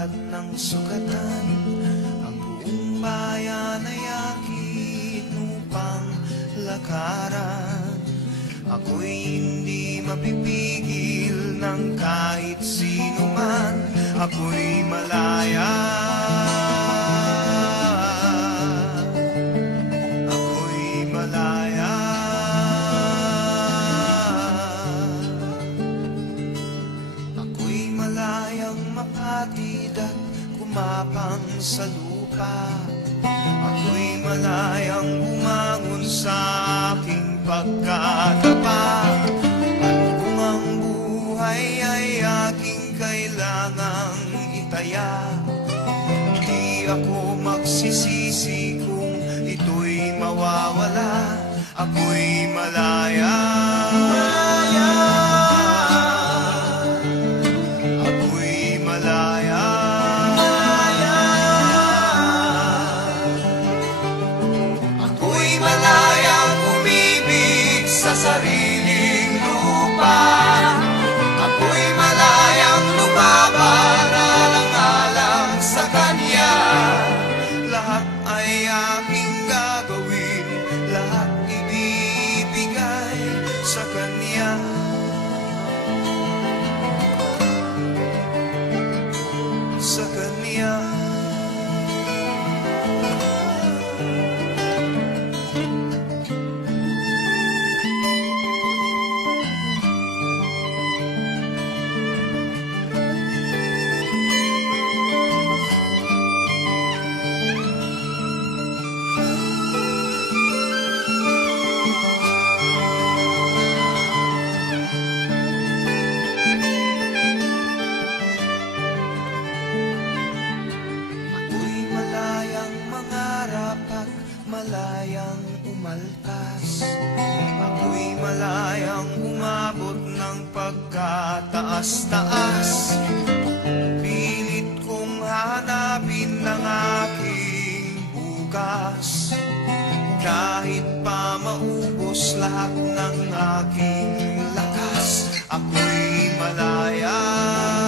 lahat ng sukatan. Ang buong bayan ay akin upang lakaran. Ako'y hindi mapipigil ng kahit sino man. Ako'y malaya. Ako'y malaya. Ako'y malayang mapatid at kumapang sa lupa. Ako'y malayang bumangon sa aking pagkatapat. At kung ang buhay ay aking kailangang itaya, di ako magsisisi kung ito'y mawawala. Ako'y malaya. Ako'y malaya. Ako'y malayang umibig sa sariling lupa. Ako'y malayang lumaban alang-alang sa Kanya. Lahat ay aking gagawin, lahat ibibigay sa Kanya. Sa Kanya. Malayang umaltas. Ako'y malayang umabot ng pagkataas-taas. Pilit kong hanapin ang aking bukas, kahit pa maubos lahat ng aking lakas. Ako'y malaya.